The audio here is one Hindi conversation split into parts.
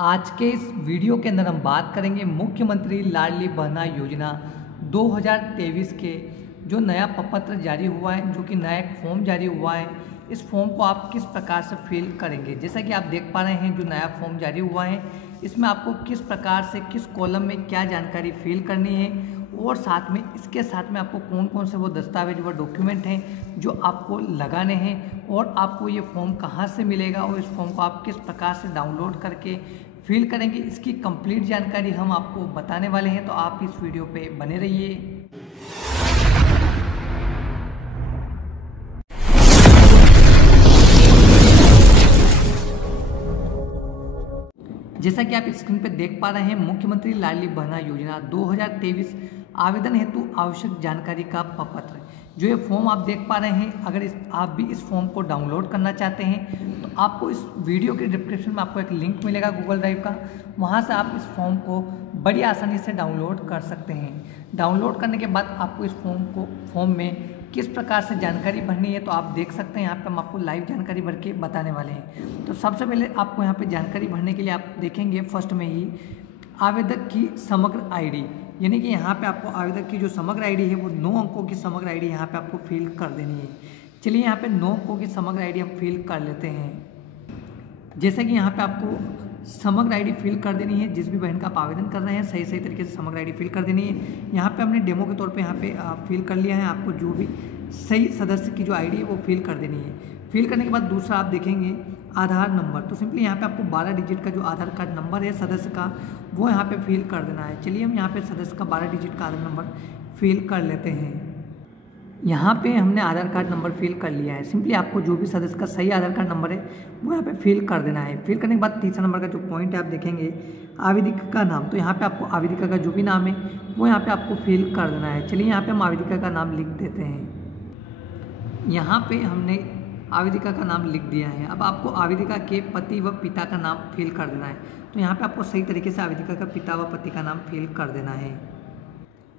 आज के इस वीडियो के अंदर हम बात करेंगे मुख्यमंत्री लाडली बहना योजना 2023 के जो नया प्रपत्र जारी हुआ है, जो कि नया एक फॉर्म जारी हुआ है। इस फॉर्म को आप किस प्रकार से फिल करेंगे। जैसा कि आप देख पा रहे हैं, जो नया फॉर्म जारी हुआ है इसमें आपको किस प्रकार से किस कॉलम में क्या जानकारी फिल करनी है, और साथ में इसके साथ में आपको कौन कौन से वो दस्तावेज व डॉक्यूमेंट हैं जो आपको लगाने हैं, और आपको ये फॉर्म कहाँ से मिलेगा और इस फॉर्म को आप किस प्रकार से डाउनलोड करके फिल करेंगे, इसकी कंप्लीट जानकारी हम आपको बताने वाले हैं। तो आप इस वीडियो पे बने रहिए। जैसा कि आप स्क्रीन पर देख पा रहे हैं, मुख्यमंत्री लाडली बहना योजना 2023 आवेदन हेतु आवश्यक जानकारी का प्रपत्र, जो ये फॉर्म आप देख पा रहे हैं। अगर आप भी इस फॉर्म को डाउनलोड करना चाहते हैं तो आपको इस वीडियो के डिस्क्रिप्शन में आपको एक लिंक मिलेगा गूगल ड्राइव का, वहाँ से आप इस फॉर्म को बड़ी आसानी से डाउनलोड कर सकते हैं। डाउनलोड करने के बाद आपको इस फॉर्म में किस प्रकार से जानकारी भरनी है तो आप देख सकते हैं। यहाँ पे हम आपको लाइव जानकारी भर के बताने वाले हैं। तो सबसे पहले आपको यहाँ पे जानकारी भरने के लिए आप देखेंगे फर्स्ट में ही आवेदक की समग्र आईडी, यानी कि यहाँ पे आपको आवेदक की जो समग्र आईडी है वो 9 अंकों की समग्र आईडी यहाँ पे आपको फिल कर देनी है। चलिए यहाँ पे 9 अंकों की समग्र आईडी हम फिल कर लेते हैं। जैसे कि यहाँ पे आपको समग्र आईडी फिल कर देनी है। जिस भी बहन का आप आवेदन कर रहे हैं सही तरीके से समग्र आईडी फिल कर देनी है। यहाँ पे हमने डेमो के तौर पे यहाँ पे फिल कर लिया है। आपको जो भी सही सदस्य की जो आईडी है वो फिल कर देनी है। फिल करने के बाद दूसरा आप देखेंगे आधार नंबर, तो सिंपली यहाँ पे आपको 12 डिजिट का जो आधार कार्ड नंबर है सदस्य का वो यहाँ पे फिल कर देना है। चलिए हम यहाँ पे सदस्य का 12 डिजिट का आधार नंबर फिल कर लेते हैं। यहाँ पे हमने आधार कार्ड नंबर फिल कर लिया है। सिंपली आपको जो भी सदस्य का सही आधार कार्ड नंबर है वो यहाँ पे फिल कर देना है। फिल करने के बाद तीसरा नंबर का जो पॉइंट है आप देखेंगे आवेदिका का नाम, तो यहाँ पे आपको आवेदिका का जो भी नाम है वो यहाँ पे आपको फिल कर देना है। चलिए यहाँ पे हम आवेदिका का नाम लिख देते हैं। यहाँ पे हमने आवेदिका का नाम लिख दिया है। अब आपको आवेदिका के पति व पिता का नाम फिल कर देना है। तो यहाँ पे आपको सही तरीके से आवेदिका का पिता व पति का नाम फिल कर देना है।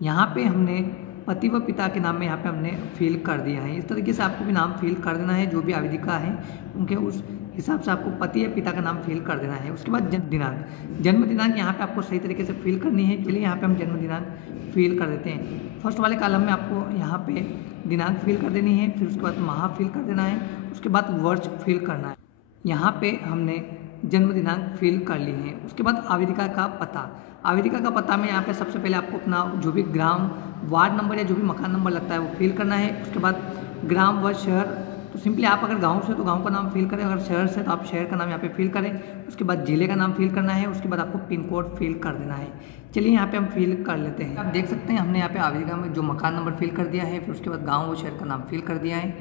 यहाँ पे हमने पति व पिता के नाम में यहाँ पे हमने फिल कर दिया है। इस तरीके से आपको भी नाम फिल कर देना है। जो भी आवेदिका है उनके उस हिसाब से आपको पति या पिता का नाम फिल कर देना है। उसके बाद जन्म दिनांक यहाँ पे आपको सही तरीके से फिल करनी है। चलिए यहाँ पे हम जन्म दिनांक फिल कर देते हैं। फर्स्ट वाले कॉलम में आपको यहाँ पे दिनांक फिल कर देनी है, फिर उसके बाद माह फिल कर देना है, उसके बाद वर्ष फिल करना है। यहाँ पे हमने जन्म दिनांक फिल कर ली है। उसके बाद आवेदिका का पता, आवेदिका का पता में यहाँ पे सबसे पहले आपको अपना जो भी ग्राम, वार्ड नंबर या जो भी मकान नंबर लगता है वो फिल करना है। उसके बाद ग्राम व शहर, तो सिंपली आप अगर गांव से तो गांव का नाम फिल करें, अगर शहर से तो आप शहर का नाम यहाँ पे फिल करें। उसके बाद जिले का नाम फिल करना है। उसके बाद आपको पिन कोड फिल कर देना है। चलिए यहाँ पे हम फिल कर लेते हैं। आप देख सकते हैं हमने यहाँ पे आवेदिका में जो मकान नंबर फिल कर दिया है, फिर उसके बाद गाँव व शहर का नाम फिल कर दिया है,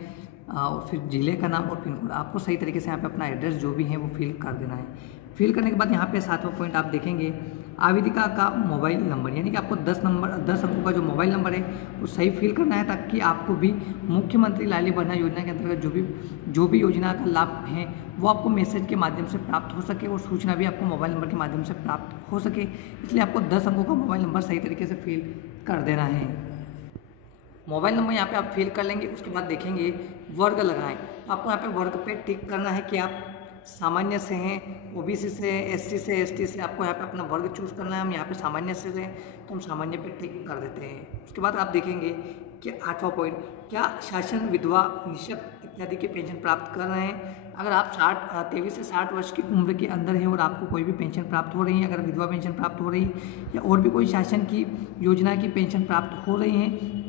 और फिर जिले का नाम और पिन कोड। आपको सही तरीके से यहाँ पे अपना एड्रेस जो भी है वो फिल कर देना है। फिल करने के बाद यहाँ पे 7वां पॉइंट आप देखेंगे आवेदिका का मोबाइल नंबर, यानी कि आपको 10 अंकों का जो मोबाइल नंबर है वो सही फिल करना है, ताकि आपको भी मुख्यमंत्री लाडली बहना योजना के अंतर्गत जो भी योजना का लाभ है वो आपको मैसेज के माध्यम से प्राप्त हो सके, और सूचना भी आपको मोबाइल नंबर के माध्यम से प्राप्त हो सके। इसलिए आपको 10 अंकों का मोबाइल नंबर सही तरीके से फिल कर देना है। मोबाइल नंबर यहाँ पे आप फिल कर लेंगे। उसके बाद देखेंगे वर्ग लगाएं, तो आपको यहाँ पे वर्ग पे टिक करना है कि आप सामान्य से हैं, ओबीसी से, एससी से, एसटी से, आपको यहाँ पे अपना वर्ग चूज करना है। हम यहाँ पे सामान्य से हैं तो हम सामान्य पे टिक कर देते हैं। उसके बाद आप देखेंगे कि 8वां पॉइंट, क्या शासन विधवा निःशक्त इत्यादि की पेंशन प्राप्त कर रहे हैं। अगर आप 23 से 60 वर्ष की उम्र के अंदर है और आपको कोई भी पेंशन प्राप्त हो रही है, अगर विधवा पेंशन प्राप्त हो रही है या और भी कोई शासन की योजना की पेंशन प्राप्त हो रही है,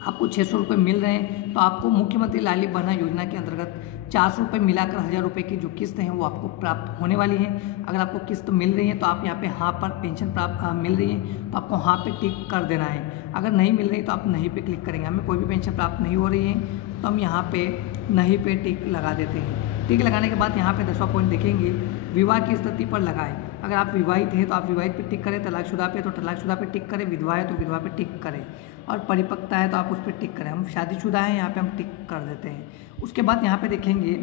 आपको 600 रुपये मिल रहे हैं, तो आपको मुख्यमंत्री लाडली बहना योजना के अंतर्गत 400 रुपये मिलाकर 1000 रुपये की जो किस्त हैं वो आपको प्राप्त होने वाली है। अगर आपको किस्त मिल रही है तो आप यहाँ पे हाँ पर पेंशन प्राप्त मिल रही है तो आपको हाँ पे टिक कर देना है। अगर नहीं मिल रही तो आप नहीं पे क्लिक करेंगे। हमें कोई भी पेंशन प्राप्त नहीं हो रही है तो हम यहाँ पे नहीं पे टिक लगा देते हैं। टिक लगाने के बाद यहाँ पे 10वां पॉइंट देखेंगे विवाह की स्थिति पर लगाएं। अगर आप विवाहित हैं तो आप विवाहित पे टिक करें, तलाकशुदा पे तो तलाकशुदा पे टिक करें, विधवा है तो विधवा पे टिक करें, और परिपक्वता है तो आप उस पर टिक करें। हम शादीशुदा हैं यहाँ पे हम टिक कर देते हैं। उसके बाद यहाँ पे देखेंगे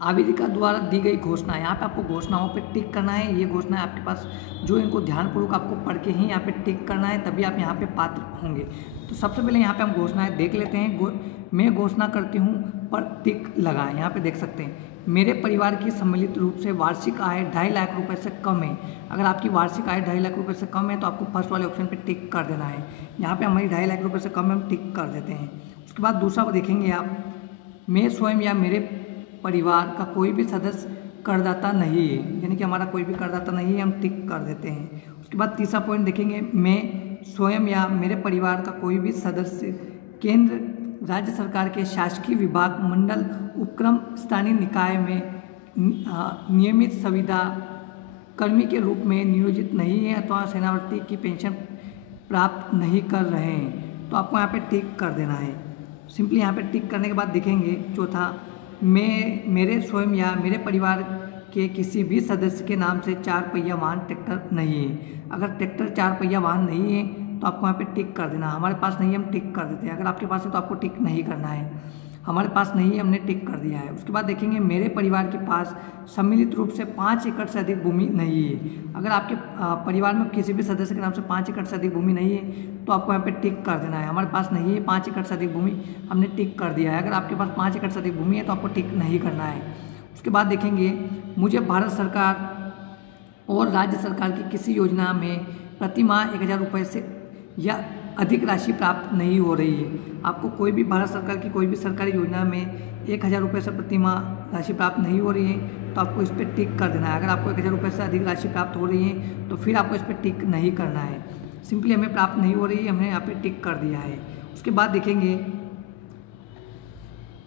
आवेदिका द्वारा दी गई घोषणा, यहाँ पे आपको घोषणाओं पे टिक करना है। ये घोषणा है आपके पास जो इनको ध्यानपूर्वक आपको पढ़ के ही यहाँ पे टिक करना है, तभी आप यहाँ पे पात्र होंगे। तो सबसे पहले यहाँ पे हम घोषणाएं देख लेते हैं। मैं घोषणा करती हूँ पर टिक लगाएं। यहाँ पे देख सकते हैं मेरे परिवार की सम्मिलित रूप से वार्षिक आय 2.5 लाख रुपए से कम है। अगर आपकी वार्षिक आय 2.5 लाख रुपए से कम है तो आपको फर्स्ट वाले ऑप्शन पे टिक कर देना है। यहाँ पे हमारी 2.5 लाख रुपए से कम है, हम टिक कर देते हैं। उसके बाद दूसरा देखेंगे आप, मैं स्वयं या मेरे परिवार का कोई भी सदस्य करदाता नहीं है, यानी कि हमारा कोई भी करदाता नहीं है, हम टिक कर देते हैं। उसके बाद तीसरा पॉइंट देखेंगे, मैं स्वयं या मेरे परिवार का कोई भी सदस्य केंद्र राज्य सरकार के शासकीय विभाग, मंडल, उपक्रम, स्थानीय निकाय में नियमित संविदा कर्मी के रूप में नियोजित नहीं है अथवा सेनावर्ती की पेंशन प्राप्त नहीं कर रहे हैं, तो आपको यहाँ पे टिक कर देना है। सिंपली यहाँ पे टिक करने के बाद देखेंगे चौथा, मैं मेरे स्वयं या मेरे परिवार के किसी भी सदस्य के नाम से 4 पहिया वाहन ट्रैक्टर नहीं है। अगर ट्रैक्टर 4 पहिया वाहन नहीं है तो आपको यहाँ पे टिक कर देना। हमारे पास नहीं है, हम टिक कर देते हैं। अगर आपके पास है तो आपको टिक नहीं करना है। हमारे पास नहीं है, हमने टिक कर दिया है। उसके बाद देखेंगे, मेरे परिवार के पास सम्मिलित रूप से 5 एकड़ से अधिक भूमि नहीं है। अगर आपके परिवार में किसी भी सदस्य के नाम से 5 एकड़ से अधिक भूमि नहीं है तो आपको यहाँ पे टिक कर देना है। हमारे पास नहीं है 5 एकड़ से अधिक भूमि, हमने टिक कर दिया है। अगर आपके पास 5 एकड़ से अधिक भूमि है तो आपको टिक नहीं करना है। उसके बाद देखेंगे, मुझे भारत सरकार और राज्य सरकार की किसी योजना में प्रति माह 1,000 रुपये से या अधिक राशि प्राप्त नहीं हो रही है। आपको कोई भी भारत सरकार की कोई भी सरकारी योजना में 1,000 रुपये से प्रति माह राशि प्राप्त नहीं हो रही है तो आपको इस पर टिक कर देना है। अगर आपको 1,000 रुपये से अधिक राशि प्राप्त हो रही है तो फिर आपको इस पर टिक नहीं करना है। सिंपली हमें प्राप्त नहीं हो रही है, हमने यहाँ पे टिक कर दिया है। उसके बाद देखेंगे,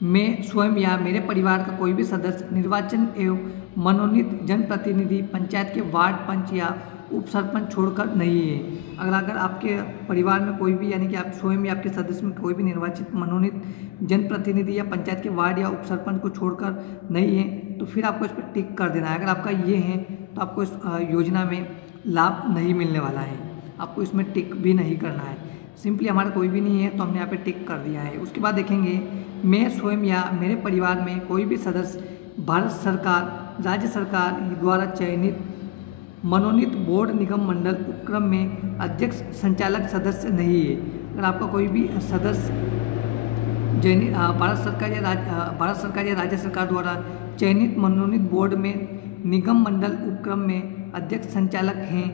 मैं स्वयं या मेरे परिवार का कोई भी सदस्य निर्वाचन एवं मनोनीत जनप्रतिनिधि पंचायत के वार्ड पंच या उप सरपंच छोड़कर नहीं है। अगर आपके परिवार में कोई भी, यानी कि आप स्वयं या आपके सदस्य में कोई भी निर्वाचित मनोनीत जनप्रतिनिधि या पंचायत के वार्ड या उप सरपंच को छोड़कर नहीं है तो फिर आपको इस पर टिक कर देना है। अगर आपका ये है तो आपको इस योजना में लाभ नहीं मिलने वाला है, आपको इसमें टिक भी नहीं करना है। सिंपली हमारा कोई भी नहीं है तो हमने यहाँ पे टिक कर दिया है। उसके बाद देखेंगे, मैं स्वयं या मेरे परिवार में कोई भी सदस्य भारत सरकार, राज्य सरकार द्वारा चयनित मनोनीत बोर्ड, निगम, मंडल, उपक्रम में अध्यक्ष, संचालक सदस्य नहीं है। अगर आपका कोई भी सदस्य भारत सरकार या राज्य सरकार द्वारा चयनित मनोनीत बोर्ड में, निगम, मंडल, उपक्रम में अध्यक्ष, संचालक हैं,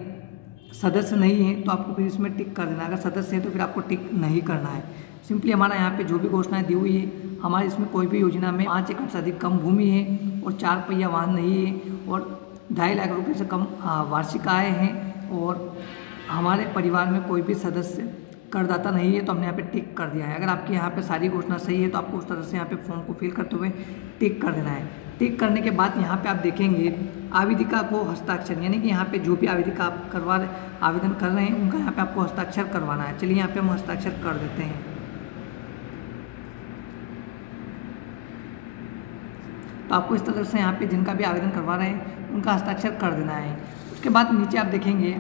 सदस्य नहीं है तो आपको फिर इसमें टिक कर देना है। अगर सदस्य है तो फिर आपको टिक नहीं करना है। सिंपली हमारा यहाँ पे जो भी घोषणाएं दी हुई है, हमारे इसमें कोई भी योजना में 5 एकड़ से अधिक कम भूमि है और 4 पहिया वाहन नहीं है और 2.5 लाख रुपये से कम वार्षिक आय है और हमारे परिवार में कोई भी सदस्य करदाता नहीं है तो हमने यहाँ पे टिक कर दिया है। अगर आपकी यहाँ पे सारी घोषणा सही है तो आपको उस तरह से यहाँ पे फॉर्म को फिल करते हुए टिक कर देना है। टिक करने के बाद यहाँ पे आप देखेंगे, आवेदिका को हस्ताक्षर, यानी कि यहाँ पे जो भी आवेदिका आप आवेदन कर रहे हैं उनका यहाँ पे आपको हस्ताक्षर करवाना है। चलिए यहाँ पे हम हस्ताक्षर कर देते हैं। तो आपको इस तरह से यहाँ पे जिनका भी आवेदन करवा रहे हैं उनका हस्ताक्षर कर देना है। उसके बाद नीचे आप देखेंगे,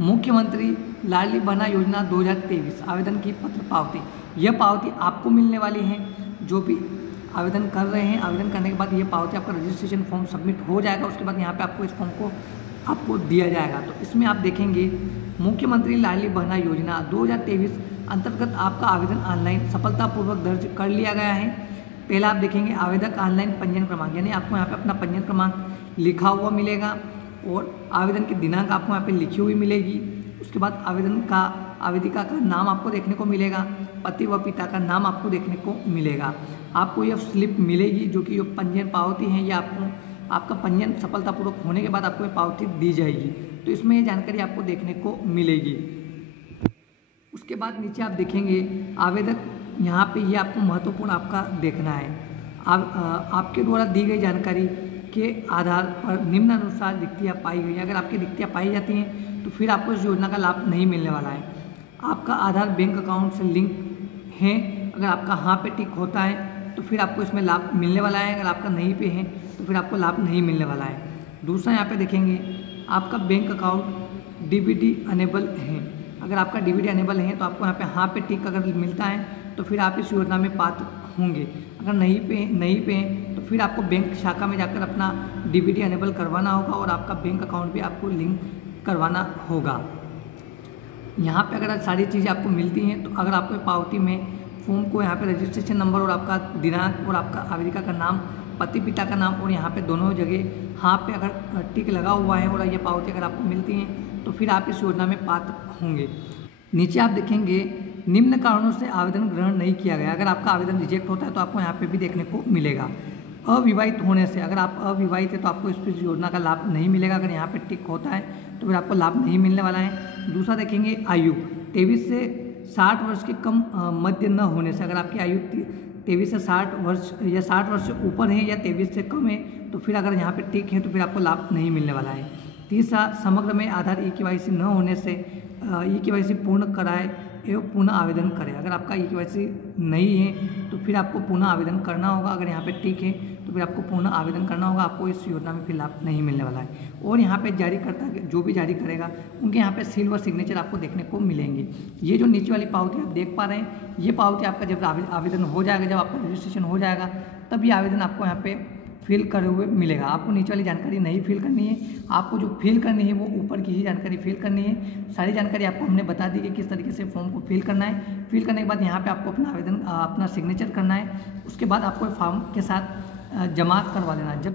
मुख्यमंत्री लाडली बहना योजना 2023 आवेदन की पत्र पावती। यह पावती आपको मिलने वाली है। जो भी आवेदन कर रहे हैं, आवेदन करने के बाद ये पावती, आपका रजिस्ट्रेशन फॉर्म सबमिट हो जाएगा। उसके बाद यहाँ पे आपको इस फॉर्म को आपको दिया जाएगा। तो इसमें आप देखेंगे, मुख्यमंत्री लाडली बहना योजना 2023 अंतर्गत आपका आवेदन ऑनलाइन सफलतापूर्वक दर्ज कर लिया गया है। पहला आप देखेंगे, आवेदक ऑनलाइन पंजीयन क्रमांक, यानी आपको यहाँ पे अपना पंजीयन क्रमांक लिखा हुआ मिलेगा और आवेदन की दिनांक आपको यहाँ पे लिखी हुई मिलेगी। उसके बाद आवेदिका का नाम आपको देखने को मिलेगा, पति व पिता का नाम आपको देखने को मिलेगा। आपको यह स्लिप मिलेगी जो कि पंजीयन पावती है, या आपका पंजीयन सफलतापूर्वक होने के बाद आपको ये पावती दी जाएगी। तो इसमें ये जानकारी आपको देखने को मिलेगी। उसके बाद नीचे आप देखेंगे, आवेदक, यहाँ पे ये आपको महत्वपूर्ण आपका देखना है। आपके द्वारा दी गई जानकारी के आधार पर निम्नानुसार रिक्तियाँ पाई गई। अगर आपकी रिक्तियाँ पाई जाती हैं तो फिर आपको इस योजना का लाभ नहीं मिलने वाला है। आपका आधार बैंक अकाउंट से लिंक है, अगर आपका हाँ पे टिक होता है तो फिर आपको इसमें लाभ मिलने वाला है। अगर आपका नहीं पे है तो फिर आपको लाभ नहीं मिलने वाला है। दूसरा यहाँ पे देखेंगे, आपका बैंक अकाउंट डीबीटी अनेबल है। अगर आपका डीबीटी अनेबल है तो आपको यहाँ पे हाँ पे टिक अगर मिलता है तो फिर आप इस योजना में पात्र होंगे। अगर नहीं पे तो फिर आपको बैंक शाखा में जाकर अपना डीबीटी अनेबल करवाना होगा और आपका बैंक अकाउंट भी आपको लिंक करवाना होगा। यहाँ पे अगर सारी चीज़ें आपको मिलती हैं तो अगर आपको पावती में फॉर्म को यहाँ पे रजिस्ट्रेशन नंबर और आपका दिनांक और आपका आवेदिका का नाम पति पिता का नाम और यहाँ पे दोनों जगह हाँ पे अगर टिक लगा हुआ है और ये पावती अगर आपको मिलती है तो फिर आप इस योजना में पात्र होंगे। नीचे आप देखेंगे निम्न कारणों से आवेदन ग्रहण नहीं किया गया। अगर आपका आवेदन रिजेक्ट होता है तो आपको यहाँ पे भी देखने को मिलेगा। अविवाहित होने से, अगर आप अविवाहित है तो आपको इस योजना का लाभ नहीं मिलेगा। अगर यहाँ पे टिक होता है तो फिर आपको लाभ नहीं मिलने वाला है। दूसरा देखेंगे आयु 23 से 60 वर्ष के कम मध्य न होने से, अगर आपकी आयु 23 से 60 वर्ष या 60 वर्ष से ऊपर है या 23 से कम है तो फिर अगर यहाँ पे टिक है तो फिर आपको लाभ नहीं मिलने वाला है। तीसरा समग्र में आधार ई-केवाईसी न होने से ई-केवाईसी पूर्ण कराए एवं पुनः आवेदन करें। अगर आपका ई-केवाईसी नहीं है तो फिर आपको पुनः आवेदन करना होगा। अगर यहाँ पे टिक है तो फिर आपको पुनः आवेदन करना होगा। आपको इस योजना में फिर लाभ नहीं मिलने वाला है। और यहाँ पे जारीकर्ता जो भी जारी करेगा उनके यहाँ पे सील व सिग्नेचर आपको देखने को मिलेंगे। ये जो नीचे वाली पावती आप देख पा रहे हैं, ये पावती आपका जब आवेदन हो जाएगा, जब आपका रजिस्ट्रेशन हो जाएगा तब ये आवेदन आपको यहाँ पे फिल करे हुए मिलेगा। आपको नीचे वाली जानकारी नहीं फिल करनी है, आपको जो फिल करनी है वो ऊपर की ही जानकारी फिल करनी है। सारी जानकारी आपको हमने बता दी कि किस तरीके से फॉर्म को फिल करना है। फिल करने के बाद यहाँ पे आपको अपना आवेदन अपना सिग्नेचर करना है। उसके बाद आपको फॉर्म के साथ जमा करवा लेना है। जब